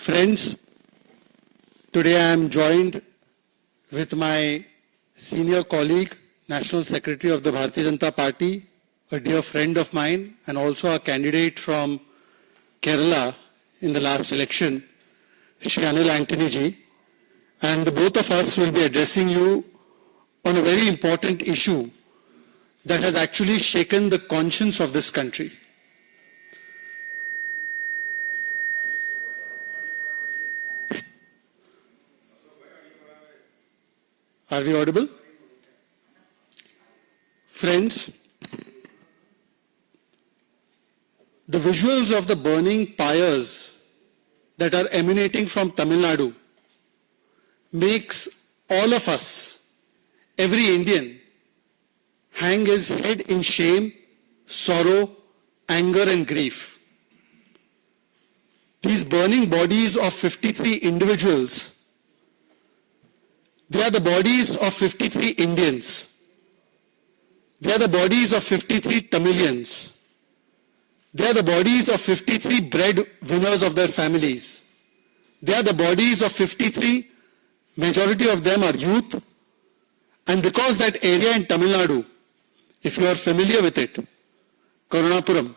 Friends, today I am joined with my senior colleague, National Secretary of the Bharatiya Janata Party, a dear friend of mine, and also a candidate from Kerala in the last election, Shri Anil Antony ji. And the both of us will be addressing you on a very important issue that has actually shaken the conscience of this country. Are we audible? Friends, the visuals of the burning pyres that are emanating from Tamil Nadu makes all of us, every Indian, hang his head in shame, sorrow, anger and grief. These burning bodies of 53 individuals, they are the bodies of 53 Indians. They are the bodies of 53 Tamilians. They are the bodies of 53 breadwinners of their families. They are the bodies of 53, majority of them are youth. And because that area in Tamil Nadu, if you are familiar with it, Karunapuram,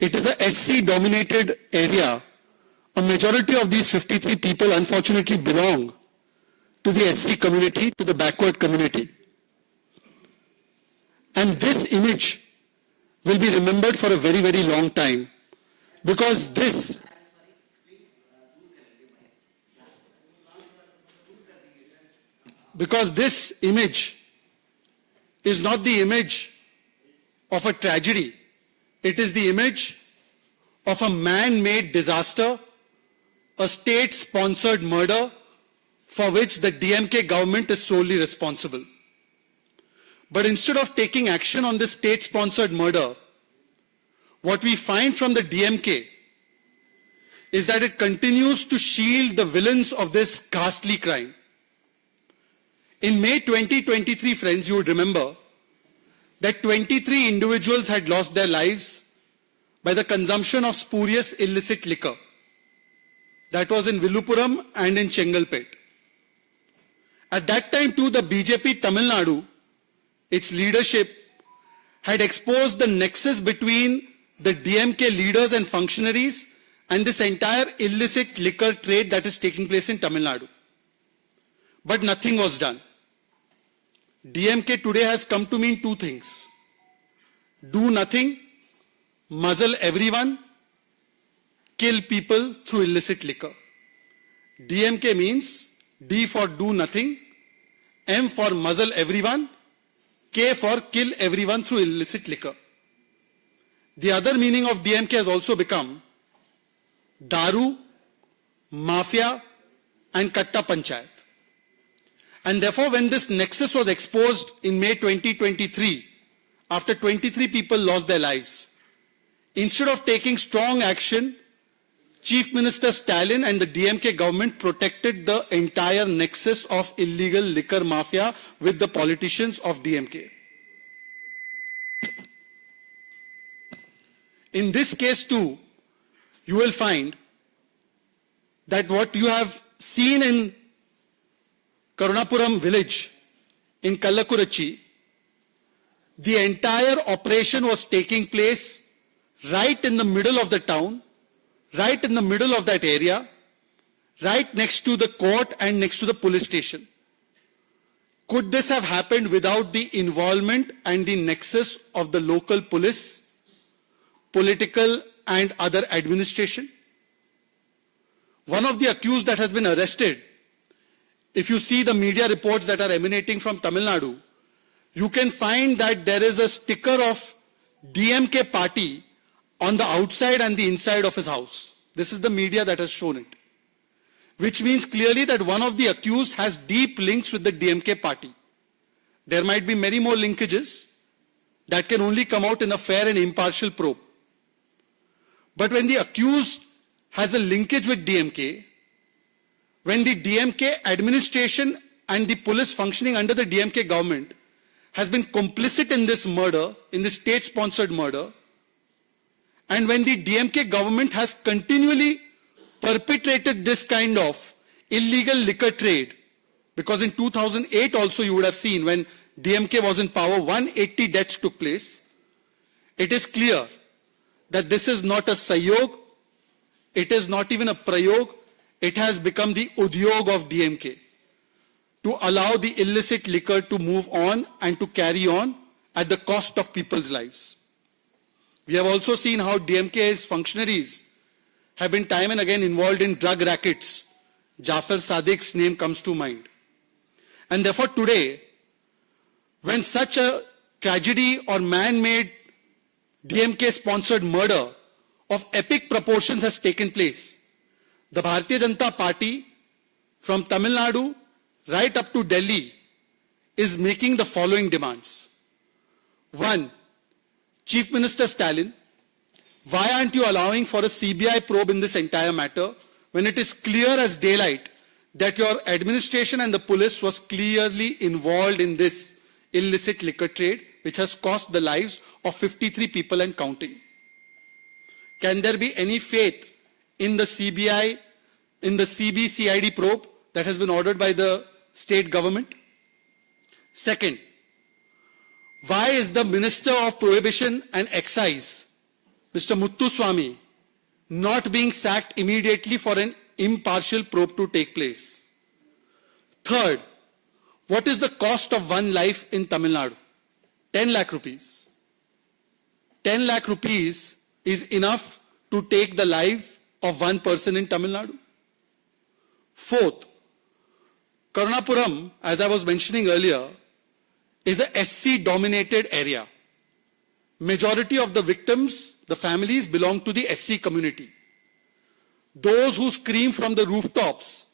it is a SC-dominated area. A majority of these 53 people unfortunately belong to the SC community, to the backward community. And this image will be remembered for a very, very long time, because this image is not the image of a tragedy. It is the image of a man-made disaster, a state-sponsored murder for which the DMK government is solely responsible. But instead of taking action on this state-sponsored murder, what we find from the DMK is that it continues to shield the villains of this ghastly crime. In May 2023, friends, you would remember that 23 individuals had lost their lives by the consumption of spurious illicit liquor. That was in Villupuram and in Chengalpet. At that time too, the BJP Tamil Nadu, its leadership, had exposed the nexus between the DMK leaders and functionaries and this entire illicit liquor trade that is taking place in Tamil Nadu. But nothing was done. DMK today has come to mean two things: do nothing, muzzle everyone, kill people through illicit liquor. DMK means D for do nothing, M for muzzle everyone, K for kill everyone through illicit liquor. The other meaning of DMK has also become Daru, Mafia and Katta Panchayat. And therefore, when this nexus was exposed in May 2023, after 23 people lost their lives, instead of taking strong action, Chief Minister Stalin and the DMK government protected the entire nexus of illegal liquor mafia with the politicians of DMK. In this case too, you will find that what you have seen in Karunapuram village, in Kallakurachi, the entire operation was taking place right in the middle of the town, right in the middle of that area, right next to the court and next to the police station. Could this have happened without the involvement and the nexus of the local police, political and other administration? One of the accused that has been arrested, if you see the media reports that are emanating from Tamil Nadu, you can find that there is a sticker of DMK party on the outside and the inside of his house. This is the media that has shown it. Which means clearly that one of the accused has deep links with the DMK party. There might be many more linkages that can only come out in a fair and impartial probe. But when the accused has a linkage with DMK, when the DMK administration and the police functioning under the DMK government has been complicit in this murder, in this state-sponsored murder, and when the DMK government has continually perpetrated this kind of illegal liquor trade, because in 2008 also you would have seen when DMK was in power, 180 deaths took place. It is clear that this is not a Sahyog, it is not even a Prayog, it has become the Udyog of DMK to allow the illicit liquor to move on and to carry on at the cost of people's lives. We have also seen how DMK's functionaries have been time and again involved in drug rackets. Jafar Sadiq's name comes to mind. And therefore today, when such a tragedy or man-made DMK-sponsored murder of epic proportions has taken place, the Bharatiya Janata Party from Tamil Nadu right up to Delhi is making the following demands. One, Chief Minister Stalin, why aren't you allowing for a CBI probe in this entire matter when it is clear as daylight that your administration and the police was clearly involved in this illicit liquor trade which has cost the lives of 53 people and counting? Can there be any faith in the CBI, in the CBCID probe that has been ordered by the state government? Second, why is the Minister of Prohibition and Excise, Mr. Muthuswamy, not being sacked immediately for an impartial probe to take place? Third, what is the cost of one life in Tamil Nadu? 10 lakh rupees. 10 lakh rupees is enough to take the life of one person in Tamil Nadu. Fourth, Karunapuram, as I was mentioning earlier, is a SC-dominated area. Majority of the victims, the families, belong to the SC community. Those who scream from the rooftops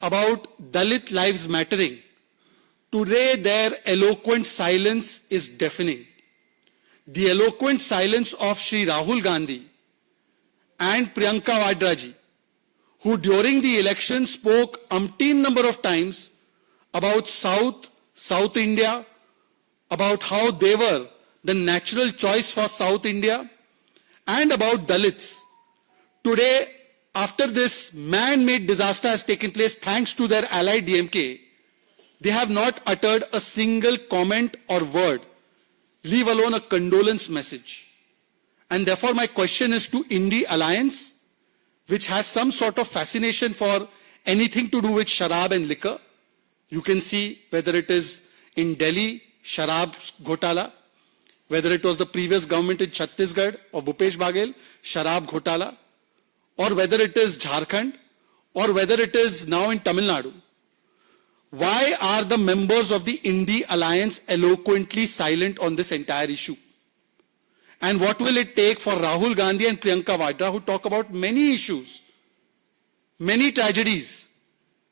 about Dalit lives mattering, today their eloquent silence is deafening. The eloquent silence of Shri Rahul Gandhi and Priyanka Vadra ji, who during the election spoke umpteen number of times about South India, about how they were the natural choice for South India, and about Dalits. Today, after this man-made disaster has taken place, thanks to their ally DMK, they have not uttered a single comment or word, leave alone a condolence message. And therefore my question is to Indie Alliance, which has some sort of fascination for anything to do with sharab and liquor. You can see whether it is in Delhi, Sharab Ghotala, whether it was the previous government in Chhattisgarh or Bhupesh Baghel, Sharab Ghotala, or whether it is Jharkhand, or whether it is now in Tamil Nadu. Why are the members of the Indie Alliance eloquently silent on this entire issue? And what will it take for Rahul Gandhi and Priyanka Vadra, who talk about many issues, many tragedies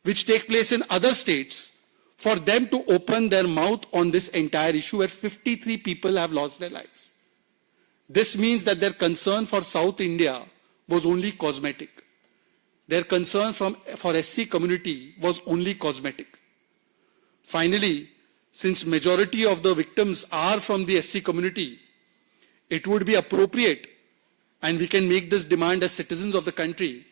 which take place in other states, for them to open their mouth on this entire issue where 53 people have lost their lives? This means that their concern for South India was only cosmetic. Their concern for SC community was only cosmetic. Finally, since majority of the victims are from the SC community, it would be appropriate, and we can make this demand as citizens of the country,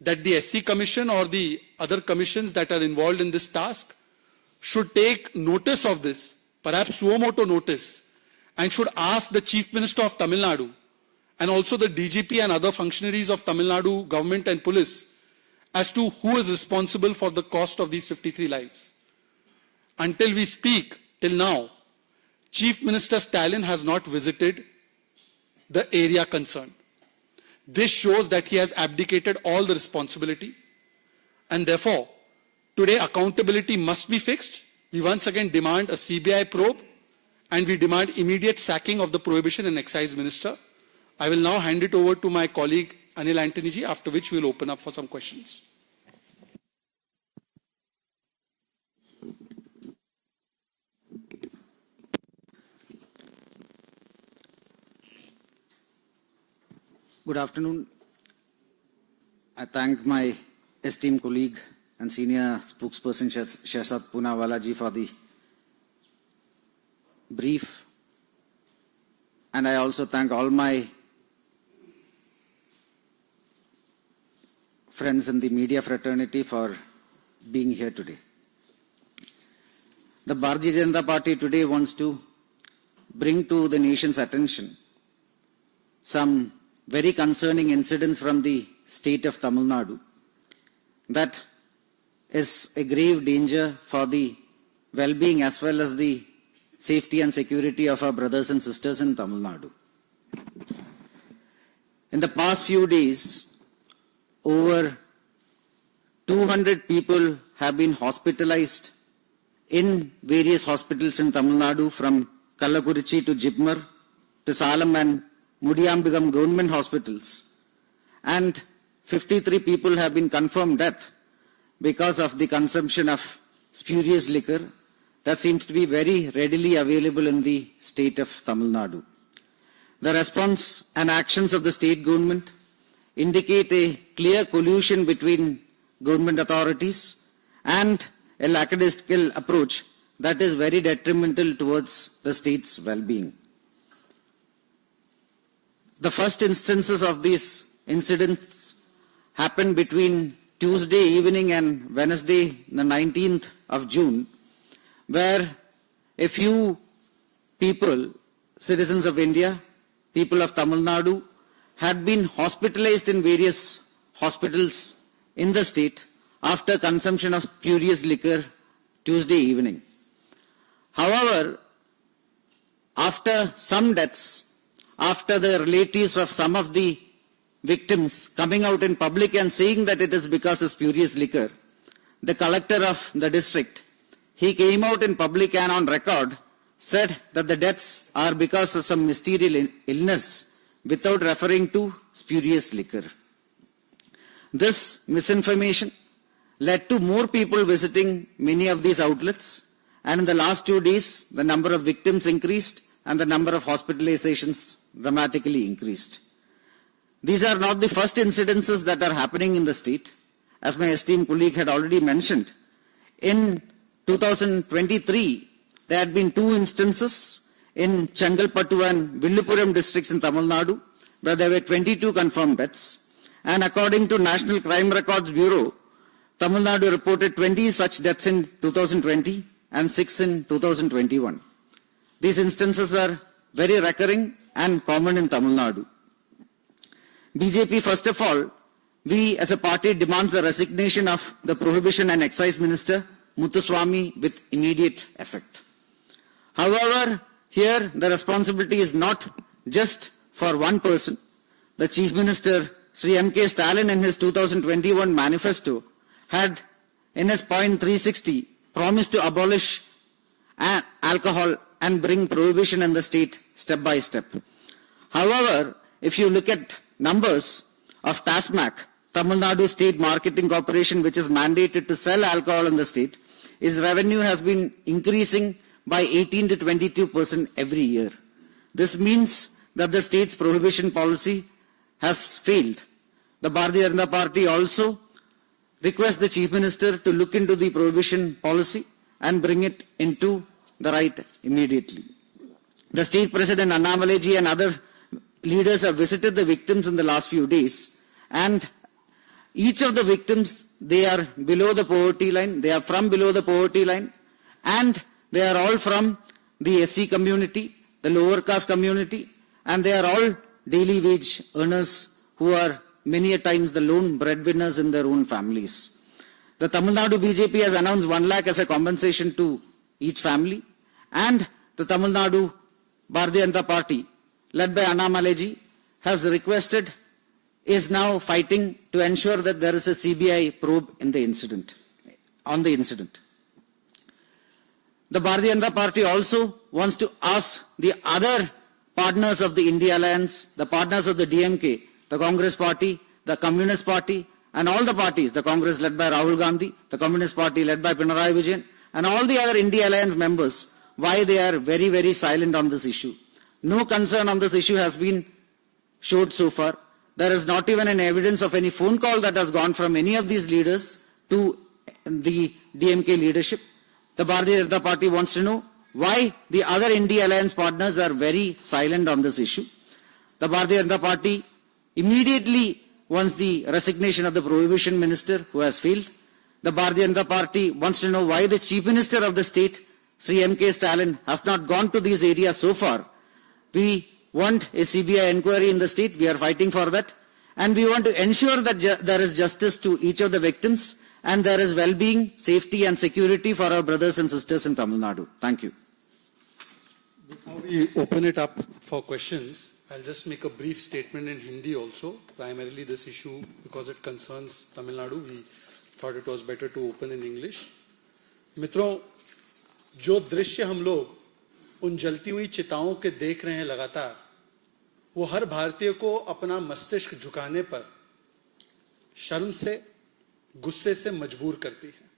that the SC Commission or the other commissions that are involved in this task should take notice of this, perhaps suo motu notice, and should ask the Chief Minister of Tamil Nadu and also the DGP and other functionaries of Tamil Nadu government and police as to who is responsible for the cost of these 53 lives. Until we speak, till now, Chief Minister Stalin has not visited the area concerned. This shows that he has abdicated all the responsibility, and therefore, today accountability must be fixed. We once again demand a CBI probe, and we demand immediate sacking of the Prohibition and Excise Minister. I will now hand it over to my colleague Anil Antony ji, after which we will open up for some questions. Good afternoon. I thank my esteemed colleague and senior spokesperson Shehzad Poonawala ji for the brief. And I also thank all my friends in the media fraternity for being here today. The Bharatiya Janata Party today wants to bring to the nation's attention some very concerning incidents from the state of Tamil Nadu that is a grave danger for the well-being as well as the safety and security of our brothers and sisters in Tamil Nadu. In the past few days, over 200 people have been hospitalized in various hospitals in Tamil Nadu, from Kallakurichi to Jipmer to Salem and Mudiyambigam government hospitals. And 53 people have been confirmed death because of the consumption of spurious liquor that seems to be very readily available in the state of Tamil Nadu. The response and actions of the state government indicate a clear collusion between government authorities and a lackadaisical approach that is very detrimental towards the state's well-being. The first instances of these incidents happened between Tuesday evening and Wednesday, the 19th of June, where a few people, citizens of India, people of Tamil Nadu, had been hospitalized in various hospitals in the state after consumption of spurious liquor Tuesday evening. However, after some deaths, after the relatives of some of the victims coming out in public and saying that it is because of spurious liquor, the collector of the district, he came out in public and on record said that the deaths are because of some mysterious illness without referring to spurious liquor. This misinformation led to more people visiting many of these outlets, and in the last 2 days, the number of victims increased and the number of hospitalizations dramatically increased. These are not the first incidences that are happening in the state. As my esteemed colleague had already mentioned, in 2023, there had been 2 instances in Chengalpattu and Villupuram districts in Tamil Nadu, where there were 22 confirmed deaths. And according to National Crime Records Bureau, Tamil Nadu reported 20 such deaths in 2020 and 6 in 2021. These instances are very recurring and common in Tamil Nadu. BJP, first of all, we as a party demands the resignation of the Prohibition and Excise Minister, Muthuswamy, with immediate effect. However, here the responsibility is not just for one person. The Chief Minister, Sri M.K. Stalin, in his 2021 manifesto, had in his point 360 promised to abolish alcohol and bring prohibition in the state step by step. However, if you look at numbers of TASMAC, Tamil Nadu State Marketing Corporation, which is mandated to sell alcohol in the state, its revenue has been increasing by 18 to 22% every year. This means that the state's prohibition policy has failed. The Bharatiya Janata Party also requests the Chief Minister to look into the prohibition policy and bring it into the right immediately. The State President Annamalaji and other leaders have visited the victims in the last few days, and each of the victims, they are below the poverty line, they are from below the poverty line, and they are all from the SC community, the lower caste community, and they are all daily wage earners who are many a times the lone breadwinners in their own families. The Tamil Nadu BJP has announced 1 lakh as a compensation to each family, and the Tamil Nadu Bharatiya Janata Party, led by Annamalaji, has requested, is now fighting to ensure that there is a CBI probe in the incident, on the incident. The Bharatiya Janata Party also wants to ask the other partners of the India Alliance, the partners of the DMK, the Congress Party, the Communist Party, and all the parties, the Congress led by Rahul Gandhi, the Communist Party led by Pinarayi Vijayan, and all the other India Alliance members, why they are very, very silent on this issue. No concern on this issue has been showed so far. There is not even an evidence of any phone call that has gone from any of these leaders to the DMK leadership. The Bharatiya Janata Party wants to know why the other India Alliance partners are very silent on this issue. The Bharatiya Janata Party immediately wants the resignation of the prohibition minister who has failed. The Bharatiya Janata Party wants to know why the chief minister of the state, Sri M.K. Stalin, has not gone to these areas so far. We want a CBI inquiry in the state. We are fighting for that. And we want to ensure that there is justice to each of the victims and there is well-being, safety and security for our brothers and sisters in Tamil Nadu. Thank you. Before we open it up for questions, I'll just make a brief statement in Hindi also. Primarily this issue, because it concerns Tamil Nadu, we thought it was better to open in English. मित्रों, जो दृश्य हम लोग उन जलती हुई चिताओं के देख रहे हैं लगातार, वो हर भारतीय को अपना मस्तिष्क झुकाने पर शर्म से, गुस्से से मजबूर करती है।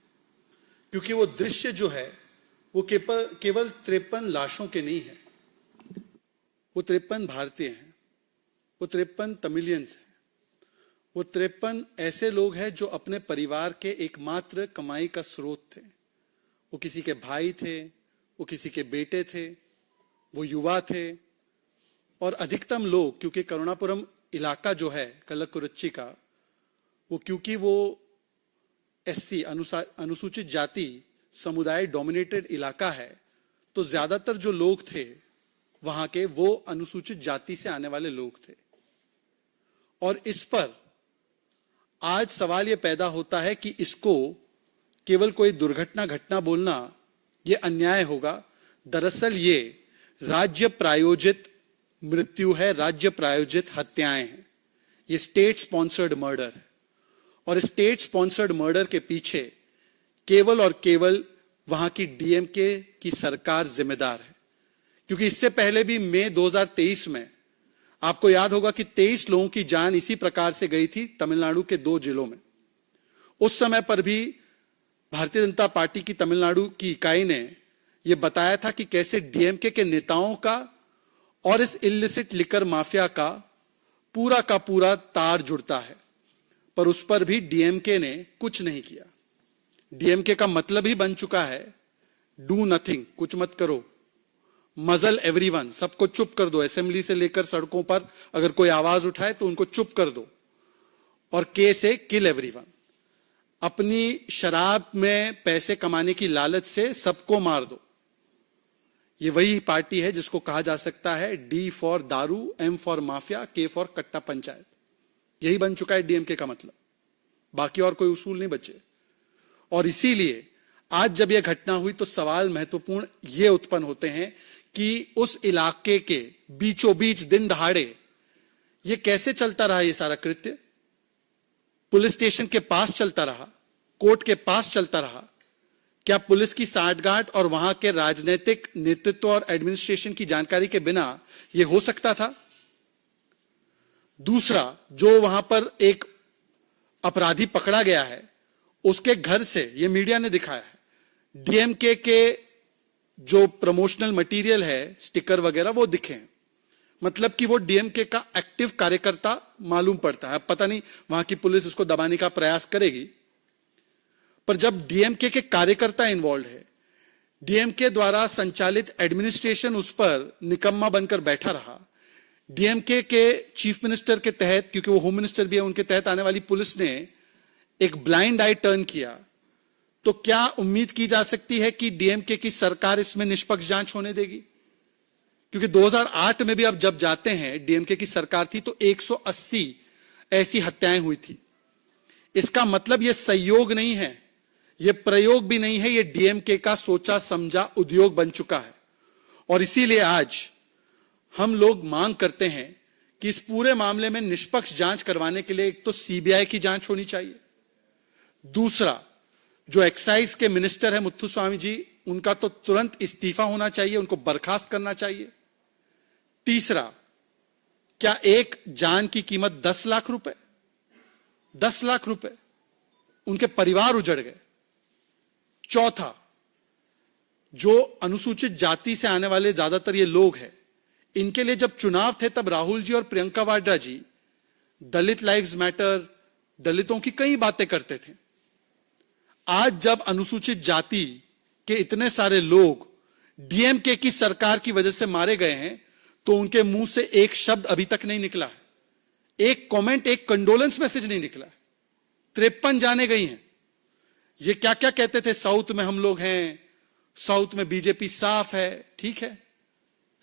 क्योंकि वो दृश्य जो है वो केवल 53 लाशों के नहीं है, वो 53 भारतीय हैं, वो 53 तमिलियंस हैं, वो 53 ऐसे लोग हैं जो अपने परिवार के एकमात्र कमाई का स्रोत थे। वो किसी के भाई थे, वो किसी के बेटे थे, वो युवा थे, और अधिकतम लोग, क्योंकि करुणापुरम इलाका जो है कल्लाकुरिच्ची का, वो क्योंकि वो एससी अनुसूचित जाति समुदाय डोमिनेटेड इलाका है, तो ज्यादातर जो लोग थे वहां के वो अनुसूचित जाति से आने वाले लोग थे। और इस पर आज सवाल ये पैदा होता है कि इसको केवल कोई दुर्घटना घटना बोलना ये अन्याय होगा। दरअसल ये राज्य प्रायोजित मृत्यु है, राज्य प्रायोजित हत्याएं हैं, ये स्टेट स्पॉन्सर्ड मर्डर है। और स्टेट स्पॉन्सर्ड मर्डर के पीछे केवल और केवल वहां की डीएमके की सरकार जिम्मेदार है। क्योंकि इससे पहले भी मई 2023 में आपको याद होगा कि 23 लोगों की जान इसी प्रकार से गई थी तमिलनाडु के 2 जिलों में। उस समय पर भी भारतीय जनता पार्टी की तमिलनाडु की इकाई ने यह बताया था कि कैसे डीएमके के नेताओं का और इस इलिसिट लिकर माफिया का पूरा तार जुड़ता है। पर उस पर भी डीएमके ने कुछ नहीं किया। डीएमके का मतलब ही बन चुका है डू नथिंग, कुछ मत करो, मजल एवरीवन, सबको चुप कर दो। असेंबली से लेकर सड़कों पर अगर कोई आवाज उठाए तो उनको चुप कर दो। और के से किल एवरीवन, अपनी शराब में पैसे कमाने की लालच से सबको मार दो। ये वही पार्टी है जिसको कहा जा सकता है डी फॉर दारू, एम फॉर माफिया, के फॉर कट्टा पंचायत। यही बन चुका है डीएमके का मतलब, बाकी और कोई उसूल नहीं बचे। और इसीलिए आज जब यह घटना हुई तो सवाल महत्वपूर्ण ये उत्पन्न होते हैं कि उस इलाके के बीचों बीच दिन दहाड़े ये कैसे चलता रहा। ये सारा कृत्य पुलिस स्टेशन के पास चलता रहा, कोर्ट के पास चलता रहा। क्या पुलिस की साठगांठ और वहां के राजनीतिक नेतृत्व और एडमिनिस्ट्रेशन की जानकारी के बिना यह हो सकता था? दूसरा, जो वहां पर एक अपराधी पकड़ा गया है उसके घर से, यह मीडिया ने दिखाया है, डीएमके के जो प्रमोशनल मटेरियल है, स्टिकर वगैरह, वो दिखे हैं। मतलब कि वो डीएमके का एक्टिव कार्यकर्ता मालूम पड़ता है। पता नहीं वहां की पुलिस उसको दबाने का प्रयास करेगी, पर जब डीएमके के कार्यकर्ता इन्वॉल्व है, डीएमके द्वारा संचालित एडमिनिस्ट्रेशन उस पर निकम्मा बनकर बैठा रहा, डीएमके के चीफ मिनिस्टर के तहत, क्योंकि वो होम मिनिस्टर भी है, उनके तहत आने वाली पुलिस ने एक ब्लाइंड आई टर्न किया, तो क्या उम्मीद की जा सकती है कि डीएमके की सरकार इसमें निष्पक्ष जांच होने देगी? क्योंकि 2008 में भी अब जब जाते हैं, डीएमके की सरकार थी तो 180 ऐसी हत्याएं हुई थी। इसका मतलब यह संयोग नहीं है, यह प्रयोग भी नहीं है, यह डीएमके का सोचा समझा उद्योग बन चुका है। और इसीलिए आज हम लोग मांग करते हैं कि इस पूरे मामले में निष्पक्ष जांच करवाने के लिए एक तो सीबीआई की जांच होनी चाहिए। दूसरा, जो एक्साइज के मिनिस्टर है मुत्थुस्वामी जी, उनका तो तुरंत इस्तीफा होना चाहिए, उनको बर्खास्त करना चाहिए। तीसरा, क्या एक जान की कीमत 10 लाख रुपए? 10 लाख रुपए, उनके परिवार उजड़ गए। चौथा, जो अनुसूचित जाति से आने वाले ज्यादातर ये लोग हैं, इनके लिए जब चुनाव थे तब राहुल जी और प्रियंका वाड्रा जी दलित लाइव्स मैटर, दलितों की कई बातें करते थे। आज जब अनुसूचित जाति के इतने सारे लोग डीएमके की सरकार की वजह से मारे गए हैं, तो उनके मुंह से एक शब्द अभी तक नहीं निकला है, एक कमेंट, एक कंडोलेंस मैसेज नहीं निकला। 53 जाने गई हैं। ये क्या क्या कहते थे, साउथ में हम लोग हैं, साउथ में बीजेपी साफ है। ठीक है,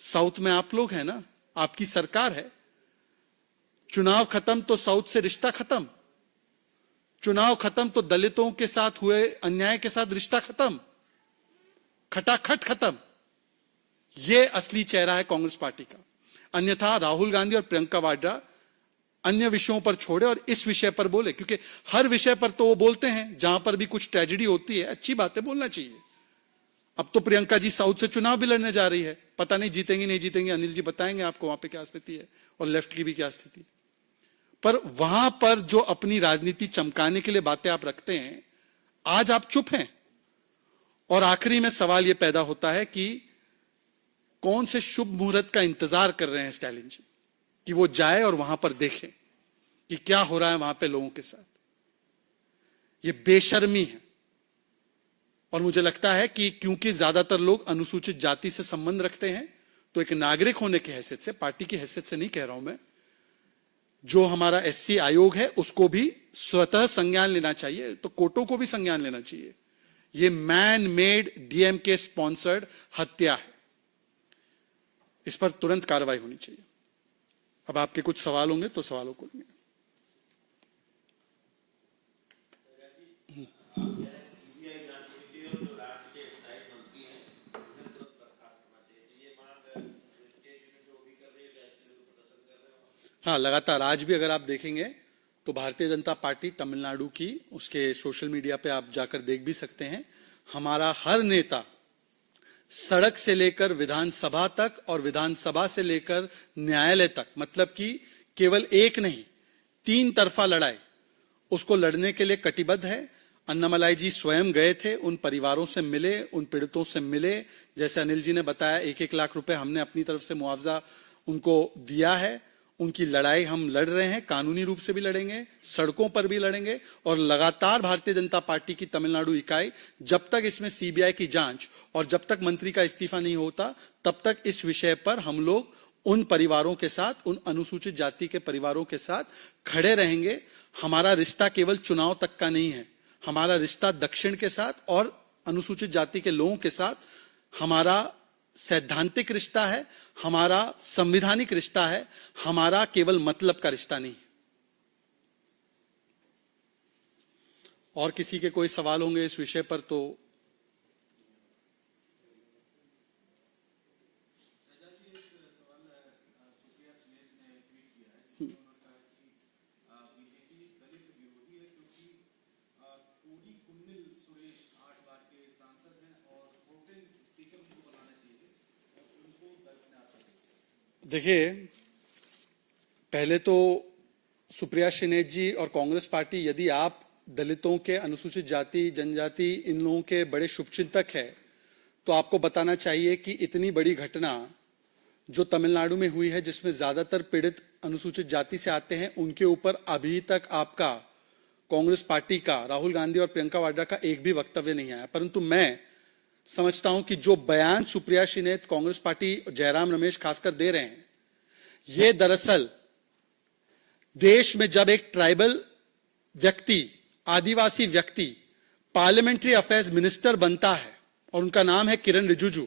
साउथ में आप लोग हैं ना, आपकी सरकार है। चुनाव खत्म तो साउथ से रिश्ता खत्म, चुनाव खत्म तो दलितों के साथ हुए अन्याय के साथ रिश्ता खत्म, खटाखट खत्म। यह असली चेहरा है कांग्रेस पार्टी का। अन्यथा राहुल गांधी और प्रियंका वाड्रा अन्य विषयों पर छोड़े और इस विषय पर बोले, क्योंकि हर विषय पर तो वो बोलते हैं, जहां पर भी कुछ ट्रेजेडी होती है अच्छी बातें बोलना चाहिए। अब तो प्रियंका जी साउथ से चुनाव भी लड़ने जा रही है, पता नहीं जीतेंगी नहीं जीतेंगी, अनिल जी बताएंगे आपको वहां पे क्या स्थिति है और लेफ्ट की भी क्या स्थिति है। पर वहां पर जो अपनी राजनीति चमकाने के लिए बातें आप रखते हैं, आज आप चुप हैं। और आखिरी में सवाल यह पैदा होता है कि कौन से शुभ मुहूर्त का इंतजार कर रहे हैं स्टैलिन जी, कि वो जाए और वहां पर देखें कि क्या हो रहा है वहां पे लोगों के साथ। ये बेशर्मी है। और मुझे लगता है कि क्योंकि ज्यादातर लोग अनुसूचित जाति से संबंध रखते हैं, तो एक नागरिक होने की हैसियत से, पार्टी की हैसियत से नहीं कह रहा हूं मैं, जो हमारा एससी आयोग है उसको भी स्वतः संज्ञान लेना चाहिए, तो कोर्टों को भी संज्ञान लेना चाहिए। ये मैन मेड डीएमके स्पॉन्सर्ड हत्या है, इस पर तुरंत कार्रवाई होनी चाहिए। अब आपके कुछ सवाल होंगे तो सवालों को लेंगे। हाँ, लगातार आज भी अगर आप देखेंगे तो भारतीय जनता पार्टी तमिलनाडु की, उसके सोशल मीडिया पे आप जाकर देख भी सकते हैं, हमारा हर नेता सड़क से लेकर विधानसभा तक और विधानसभा से लेकर न्यायालय तक, मतलब कि केवल एक नहीं 3 तरफा लड़ाई, उसको लड़ने के लिए कटिबद्ध है। अन्नामलाई जी स्वयं गए थे, उन परिवारों से मिले, उन पीड़ितों से मिले। जैसे अनिल जी ने बताया, 1-1 लाख रुपए हमने अपनी तरफ से मुआवजा उनको दिया है। उनकी लड़ाई हम लड़ रहे हैं, कानूनी रूप से भी लड़ेंगे, सड़कों पर भी लड़ेंगे। और लगातार भारतीय जनता पार्टी की तमिलनाडु इकाई, जब तक इसमें सीबीआई की जांच और जब तक मंत्री का इस्तीफा नहीं होता, तब तक इस विषय पर हम लोग उन परिवारों के साथ, उन अनुसूचित जाति के परिवारों के साथ खड़े रहेंगे। हमारा रिश्ता केवल चुनाव तक का नहीं है, हमारा रिश्ता दक्षिण के साथ और अनुसूचित जाति के लोगों के साथ हमारा सैद्धांतिक रिश्ता है, हमारा संवैधानिक रिश्ता है, हमारा केवल मतलब का रिश्ता नहीं। और किसी के कोई सवाल होंगे इस विषय पर तो देखिए, पहले तो सुप्रिया श्रीनेत जी और कांग्रेस पार्टी, यदि आप दलितों के, अनुसूचित जाति जनजाति, इन लोगों के बड़े शुभचिंतक है, तो आपको बताना चाहिए कि इतनी बड़ी घटना जो तमिलनाडु में हुई है, जिसमें ज्यादातर पीड़ित अनुसूचित जाति से आते हैं, उनके ऊपर अभी तक आपका कांग्रेस पार्टी का, राहुल गांधी और प्रियंका वाड्रा का एक भी वक्तव्य नहीं आया। परंतु मैं समझता हूं कि जो बयान सुप्रिया श्रीनेत, कांग्रेस पार्टी, जयराम रमेश खासकर दे रहे हैं, ये दरअसल देश में जब एक ट्राइबल व्यक्ति, आदिवासी व्यक्ति पार्लियामेंट्री अफेयर्स मिनिस्टर बनता है और उनका नाम है किरण रिजिजू,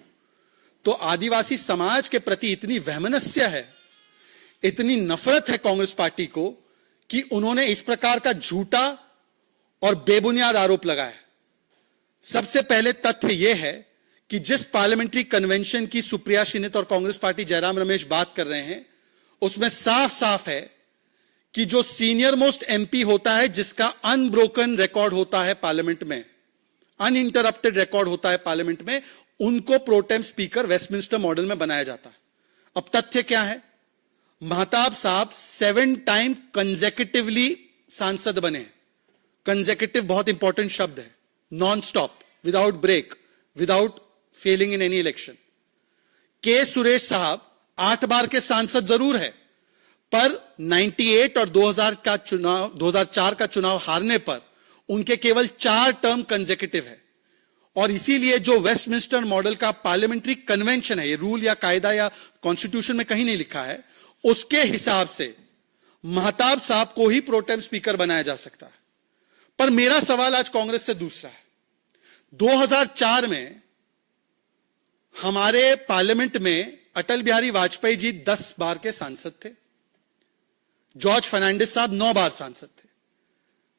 तो आदिवासी समाज के प्रति इतनी वैमनस्य है, इतनी नफरत है कांग्रेस पार्टी को, कि उन्होंने इस प्रकार का झूठा और बेबुनियाद आरोप लगाया। सबसे पहले तथ्य यह है कि जिस पार्लियामेंट्री कन्वेंशन की सुप्रिया श्रीनेत और कांग्रेस पार्टी, जयराम रमेश बात कर रहे हैं, उसमें साफ साफ है कि जो सीनियर मोस्ट एमपी होता है, जिसका अनब्रोकन रिकॉर्ड होता है पार्लियामेंट में, अनइंटरप्टेड रिकॉर्ड होता है पार्लियामेंट में, उनको प्रोटेम स्पीकर वेस्टमिंस्टर मॉडल में बनाया जाता है। अब तथ्य क्या है? महताब साहब 7 टाइम कंसेक्यूटिवली सांसद बने। कंसेक्यूटिव बहुत इंपॉर्टेंट शब्द है, non stop, without break, without failing in any election. K Suresh साहब 8 बार के सांसद जरूर है, पर 98 और 2004 का चुनाव हारने पर उनके केवल 4 टर्म कंसेक्यूटिव है। और इसीलिए जो वेस्टमिंस्टर मॉडल का पार्लियामेंट्री कन्वेंशन है, ये रूल या कायदा या कॉन्स्टिट्यूशन में कहीं नहीं लिखा है, उसके हिसाब से महताब साहब को ही प्रोटेम स्पीकर बनाया जा सकता है। पर मेरा सवाल आज कांग्रेस से दूसरा है। 2004 में हमारे पार्लियामेंट में अटल बिहारी वाजपेयी जी 10 बार के सांसद थे, जॉर्ज फर्नांडिस साहब 9 बार सांसद थे।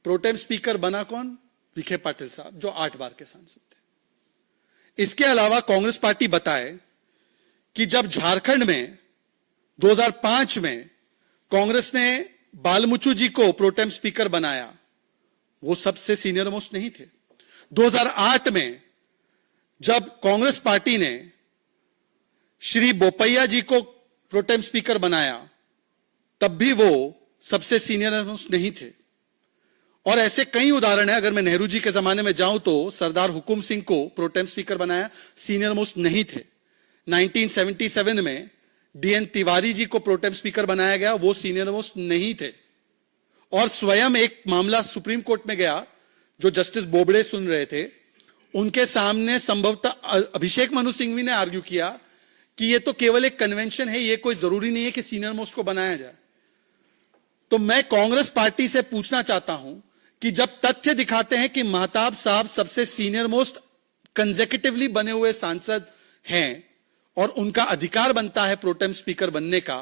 प्रोटेम स्पीकर बना कौन? विखे पाटिल साहब, जो 8 बार के सांसद थे। इसके अलावा कांग्रेस पार्टी बताए कि जब झारखंड में 2005 में कांग्रेस ने बालमुचु जी को प्रोटेम स्पीकर बनाया, वो सबसे सीनियर मोस्ट नहीं थे। 2008 में जब कांग्रेस पार्टी ने श्री बोपैया जी को प्रोटेम स्पीकर बनाया, तब भी वो सबसे सीनियर मोस्ट नहीं थे। और ऐसे कई उदाहरण हैं। अगर मैं नेहरू जी के जमाने में जाऊं तो सरदार हुकुम सिंह को प्रोटेम स्पीकर बनाया, सीनियर मोस्ट नहीं थे। 1977 में डीएन तिवारी जी को प्रोटेम स्पीकर बनाया गया, वो सीनियर मोस्ट नहीं थे। और स्वयं एक मामला सुप्रीम कोर्ट में गया, जो जस्टिस बोबड़े सुन रहे थे, उनके सामने संभवतः अभिषेक मनु सिंघवी ने आर्ग्यू किया कि ये तो केवल एक कन्वेंशन है, ये कोई जरूरी नहीं है कि सीनियर मोस्ट को बनाया जाए। तो मैं कांग्रेस पार्टी से पूछना चाहता हूं कि जब तथ्य दिखाते हैं कि महताब साहब सबसे सीनियर मोस्ट कंसेक्यूटिवली बने हुए सांसद हैं और उनका अधिकार बनता है प्रोटेम स्पीकर बनने का,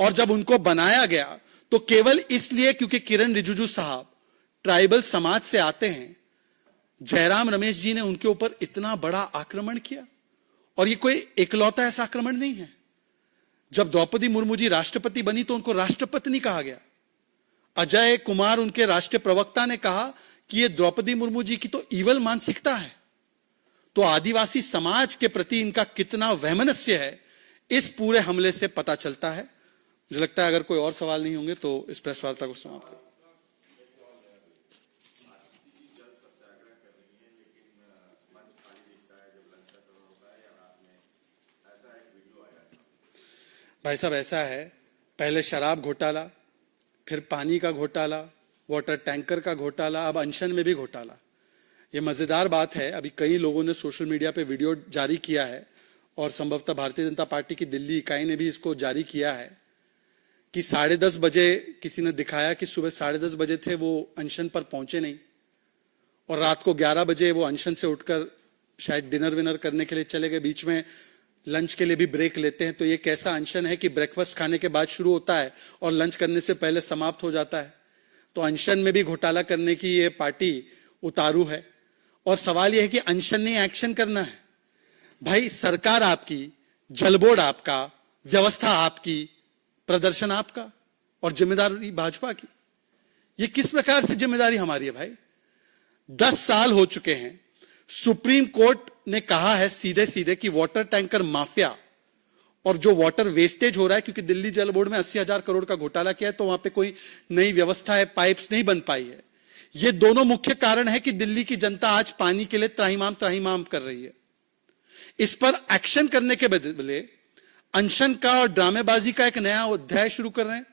और जब उनको बनाया गया तो केवल इसलिए क्योंकि किरण रिजिजू साहब ट्राइबल समाज से आते हैं, जयराम रमेश जी ने उनके ऊपर इतना बड़ा आक्रमण किया। और ये कोई इकलौता ऐसा आक्रमण नहीं है। जब द्रौपदी मुर्मू जी राष्ट्रपति बनी तो उनको राष्ट्रपत्नी कहा गया। अजय कुमार, उनके राष्ट्रीय प्रवक्ता, ने कहा कि ये द्रौपदी मुर्मू जी की तो ईवल मानसिकता है। तो आदिवासी समाज के प्रति इनका कितना वैमनस्य है, इस पूरे हमले से पता चलता है। मुझे लगता है अगर कोई और सवाल नहीं होंगे तो इस प्रेस वार्ता को समाप्त करें। भाई साहब, ऐसा है, पहले शराब घोटाला, फिर पानी का घोटाला, वाटर टैंकर का घोटाला, अब अनशन में भी घोटाला। ये मजेदार बात है, अभी कई लोगों ने सोशल मीडिया पे वीडियो जारी किया है और संभवतः भारतीय जनता पार्टी की दिल्ली इकाई ने भी इसको जारी किया है कि 10:30 बजे किसी ने दिखाया कि सुबह 10:30 बजे थे वो अनशन पर पहुंचे नहीं, और रात को 11 बजे वो अनशन से उठकर शायद डिनर विनर करने के लिए चले गए। बीच में लंच के लिए भी ब्रेक लेते हैं। तो ये कैसा अनशन है कि ब्रेकफास्ट खाने के बाद शुरू होता है और लंच करने से पहले समाप्त हो जाता है। तो अनशन में भी घोटाला करने की ये पार्टी उतारू है। और सवाल यह है कि अनशन नहीं, एक्शन करना है। भाई, सरकार आपकी, जल बोर्ड आपका, व्यवस्था आपकी, प्रदर्शन आपका, और जिम्मेदारी भाजपा की। ये किस प्रकार से जिम्मेदारी हमारी है भाई? 10 साल हो चुके हैं। सुप्रीम कोर्ट ने कहा है सीधे सीधे कि वाटर टैंकर माफिया और जो वाटर वेस्टेज हो रहा है, क्योंकि दिल्ली जल बोर्ड में 80,000 करोड़ का घोटाला किया है, तो वहां पे कोई नई व्यवस्था है, पाइप्स नहीं बन पाई है। ये दोनों मुख्य कारण है कि दिल्ली की जनता आज पानी के लिए त्राहिमाम त्राहिमाम कर रही है। इस पर एक्शन करने के बदले अनशन का और ड्रामेबाजी का एक नया अध्याय शुरू कर रहे हैं।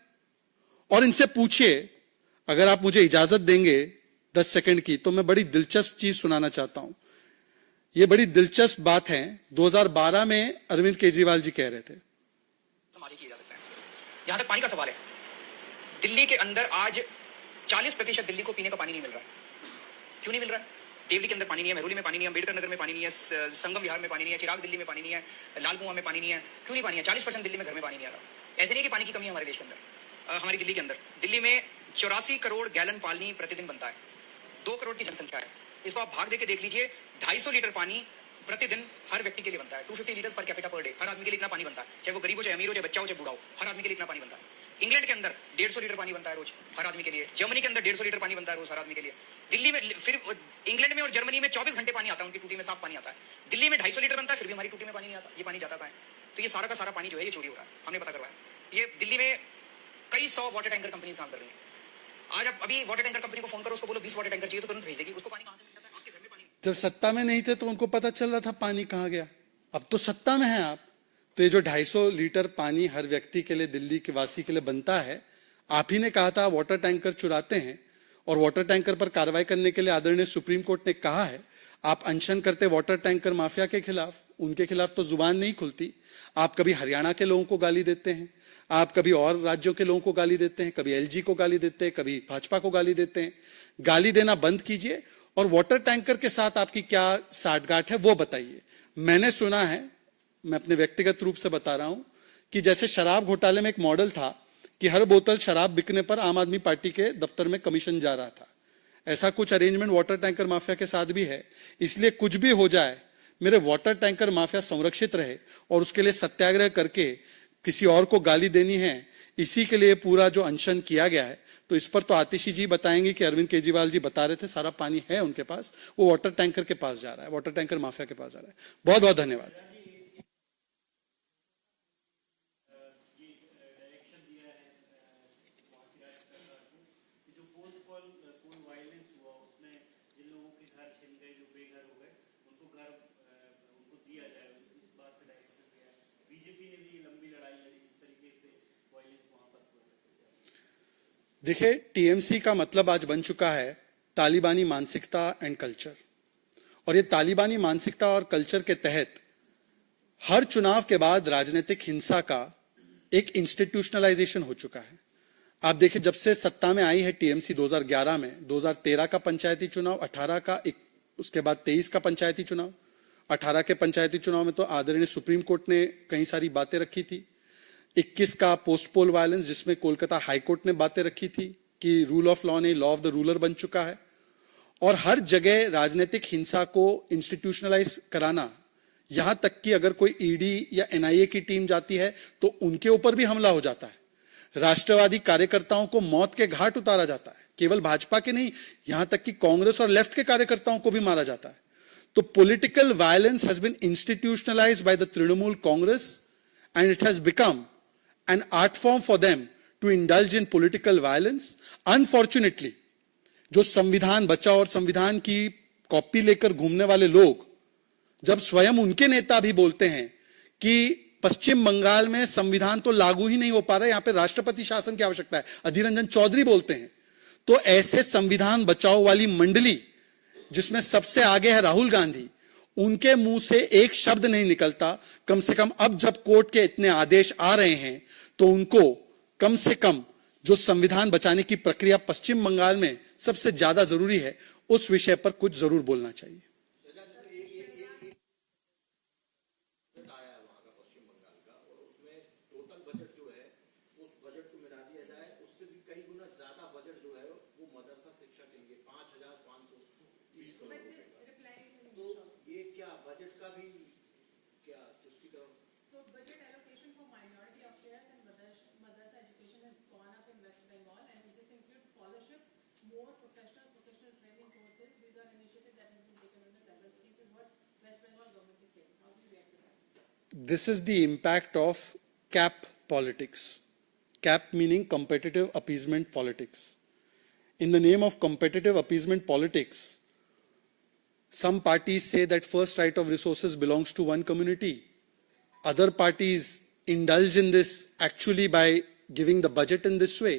और इनसे पूछिए, अगर आप मुझे इजाजत देंगे 10 सेकंड की, तो मैं बड़ी दिलचस्प चीज सुनाना चाहता हूं। ये बड़ी दिलचस्प बात है। 2012 में अरविंद केजरीवाल जी कह रहे थे, आगे किया जा सकता है। जहां तक पानी का सवाल है, दिल्ली के अंदर आज 40% दिल्ली को पीने का पानी नहीं मिल रहा है। क्यों नहीं मिल रहा है? देवली के अंदर पानी नहीं है, मेहरौली में पानी नहीं है, अम्बेडकर नगर में पानी नहीं है, संगम विहार में पानी नहीं है, चिराग दिल्ली में पानी नहीं है, लाल कुआं में पानी नहीं है। क्यों नहीं पानी है? 40% दिल्ली में घर में पानी नहीं आ रहा। ऐसे नहीं कि पानी की कमी है हमारे देश के अंदर, हमारी दिल्ली के अंदर। दिल्ली में 84 करोड़ गैलन पानी प्रतिदिन बनता है। 2 करोड़ की जनसंख्या है। इसको आप भाग देके देख लीजिए, 250 लीटर पानी प्रतिदिन हर व्यक्ति के लिए बनता है। 250 litre per capita per day, हर आदमी के लिए इतना पानी बनता है। चाहे वो गरीब हो, चाहे अमीर हो, चाहे बच्चा हो, चाहे बूढ़ा हो, हर आदमी के लिए इतना पानी बनता है। इंग्लैंड के अंदर 150 लीटर पानी बनता है रोज हर आदमी के लिए। जर्मनी के अंदर 150 लीटर पानी बनता है रोज हर आदमी के लिए। दिल्ली में फिर इंग्लैंड में और जर्मनी में 24 घंटे पानी आता है, उनकी टूटी में साफ पानी आता है। दिल्ली में 250 लीटर बनता है, फिर भी हमारी टूटी में पानी नहीं आता। ये पानी जाता है। तो ये सारा का सारा पानी जो है ये चोरी हो रहा है, हमने पता करवाया। ये दिल्ली में कई 100 वाटर टैंकर कंपनीज काम कर रही है। आज आप अभी वाटर टैंकर कंपनी को फोन करो, उसको बोलो 20 वाटर टैंकर चाहिए, तो तुरंत भेज देगी। उसको पानी कहां से मिलता है? आपके घर में पानी। जब सत्ता में नहीं थे तो उनको पता चल रहा था पानी कहां गया। अब तो सत्ता में है आप, तो ये जो 250 लीटर पानी हर व्यक्ति के लिए, दिल्ली के वासी के लिए बनता है, आप ही ने कहा था वाटर टैंकर चुराते हैं, और वाटर टैंकर पर कार्रवाई करने के लिए आदरणीय सुप्रीम कोर्ट ने कहा है। आप अनशन करते वाटर टैंकर माफिया के खिलाफ, उनके खिलाफ तो जुबान नहीं खुलती। आप कभी हरियाणा के लोगों को गाली देते हैं, आप कभी और राज्यों के लोगों को गाली देते हैं, कभी एलजी को गाली देते हैं, कभी भाजपा को गाली देते हैं। गाली देना बंद कीजिए और वाटर टैंकर के साथ आपकी क्या साठगांठ है वो बताइए। मैंने सुना है, मैं अपने व्यक्तिगत रूप से बता रहा हूं, कि जैसे शराब घोटाले में एक मॉडल था कि हर बोतल शराब बिकने पर आम आदमी पार्टी के दफ्तर में कमीशन जा रहा था। ऐसा कुछ अरेंजमेंट वाटर टैंकर माफिया के साथ भी है। इसलिए कुछ भी हो जाए, मेरे वाटर टैंकर माफिया संरक्षित रहे, और उसके लिए सत्याग्रह करके किसी और को गाली देनी है, इसी के लिए पूरा जो अनशन किया गया है। तो इस पर तो आतिशी जी बताएंगे कि अरविंद केजरीवाल जी बता रहे थे सारा पानी है उनके पास, वो वाटर टैंकर के पास जा रहा है, वाटर टैंकर माफिया के पास जा रहा है। बहुत बहुत धन्यवाद। देखिए, टीएमसी का मतलब आज बन चुका है तालिबानी मानसिकता एंड कल्चर, और ये तालिबानी मानसिकता और कल्चर के तहत हर चुनाव के बाद राजनीतिक हिंसा का एक इंस्टीट्यूशनलाइजेशन हो चुका है। आप देखिए, जब से सत्ता में आई है टीएमसी 2011 में, 2013 का पंचायती चुनाव, 18 का एक, उसके बाद 23 का पंचायती चुनाव, 18 के पंचायती चुनाव में तो आदरणीय सुप्रीम कोर्ट ने कई सारी बातें रखी थी। 21 का पोस्ट पोल वायलेंस, जिसमें कोलकाता हाई कोर्ट ने बातें रखी थी कि रूल ऑफ लॉ नहीं, लॉ ऑफ द रूलर बन चुका है। और हर जगह राजनीतिक हिंसा को इंस्टीट्यूशनलाइज कराना, यहां तक कि अगर कोई ईडी या एनआईए की टीम जाती है तो उनके ऊपर भी हमला हो जाता है। राष्ट्रवादी कार्यकर्ताओं को मौत के घाट उतारा जाता है, केवल भाजपा के नहीं, यहां तक कि कांग्रेस और लेफ्ट के कार्यकर्ताओं को भी मारा जाता है। तो political violence has been institutionalised by the Trinamool Congress and it has become an art form for them to indulge in political violence. Unfortunately, जो संविधान बचाओ और संविधान की कॉपी लेकर घूमने वाले लोग, जब स्वयं उनके नेता भी बोलते हैं कि पश्चिम बंगाल में संविधान तो लागू ही नहीं हो पा रहा है, यहां पे राष्ट्रपति शासन की आवश्यकता है, अधीर रंजन चौधरी बोलते हैं, तो ऐसे संविधान बचाओ वाली मंडली, जिसमें सबसे आगे है राहुल गांधी, उनके मुंह से एक शब्द नहीं निकलता। कम से कम अब जब कोर्ट के इतने आदेश आ रहे हैं तो उनको कम से कम जो संविधान बचाने की प्रक्रिया पश्चिम बंगाल में सबसे ज्यादा जरूरी है, उस विषय पर कुछ जरूर बोलना चाहिए। This is the impact of cap politics. Cap meaning competitive appeasement politics. In the name of competitive appeasement politics, some parties say that first right of resources belongs to one community. Other parties indulge in this actually by giving the budget in this way.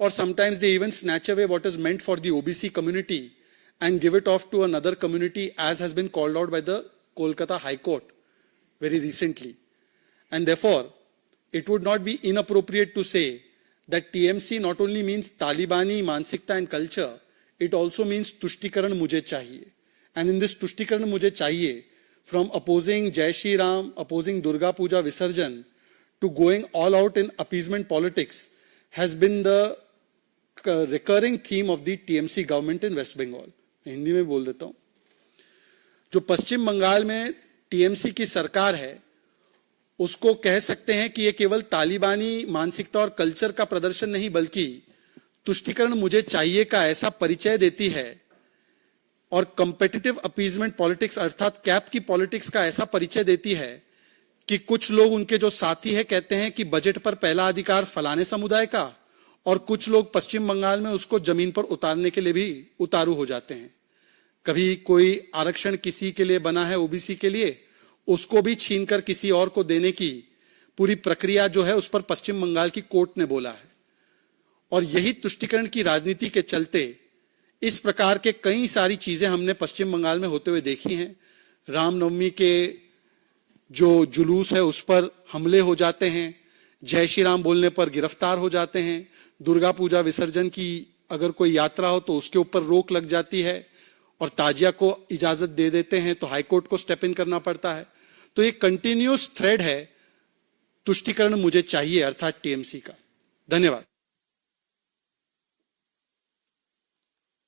Or sometimes they even snatch away what is meant for the OBC community and give it off to another community, as has been called out by the Kolkata High Court very recently. And therefore, it would not be inappropriate to say that TMC not only means Talibani Mansikta and culture, it also means Tushtikaran Mujhe Chahiye. And in this Tushtikaran Mujhe Chahiye, from opposing Jai Shri Ram, opposing Durga Puja Visarjan, to going all out in appeasement politics, has been the recurring theme of the TMC government in West Bengal. Hindi में बोल देता हूं, जो पश्चिम बंगाल में TMC की सरकार है, उसको कह सकते हैं कि ये केवल तालिबानी मानसिकता और कल्चर का प्रदर्शन नहीं, बल्कि तुष्टीकरण मुझे चाहिए का ऐसा परिचय देती है और कंपेटिटिव अपीजमेंट पॉलिटिक्स अर्थात कैप की पॉलिटिक्स का ऐसा परिचय देती है कि कुछ लोग उनके जो साथी है कहते हैं कि बजट पर पहला अधिकार फलाने समुदाय का, और कुछ लोग पश्चिम बंगाल में उसको जमीन पर उतारने के लिए भी उतारू हो जाते हैं। कभी कोई आरक्षण किसी के लिए बना है ओबीसी के लिए, उसको भी छीनकर किसी और को देने की पूरी प्रक्रिया जो है उस पर पश्चिम बंगाल की कोर्ट ने बोला है। और यही तुष्टीकरण की राजनीति के चलते इस प्रकार के कई सारी चीजें हमने पश्चिम बंगाल में होते हुए देखी हैं। रामनवमी के जो जुलूस है उस पर हमले हो जाते हैं, जय श्री राम बोलने पर गिरफ्तार हो जाते हैं, दुर्गा पूजा विसर्जन की अगर कोई यात्रा हो तो उसके ऊपर रोक लग जाती है और ताजिया को इजाजत दे देते हैं तो हाईकोर्ट को स्टेप इन करना पड़ता है। तो ये कंटिन्यूअस थ्रेड है, तुष्टीकरण मुझे चाहिए अर्थात टीएमसी का। धन्यवाद।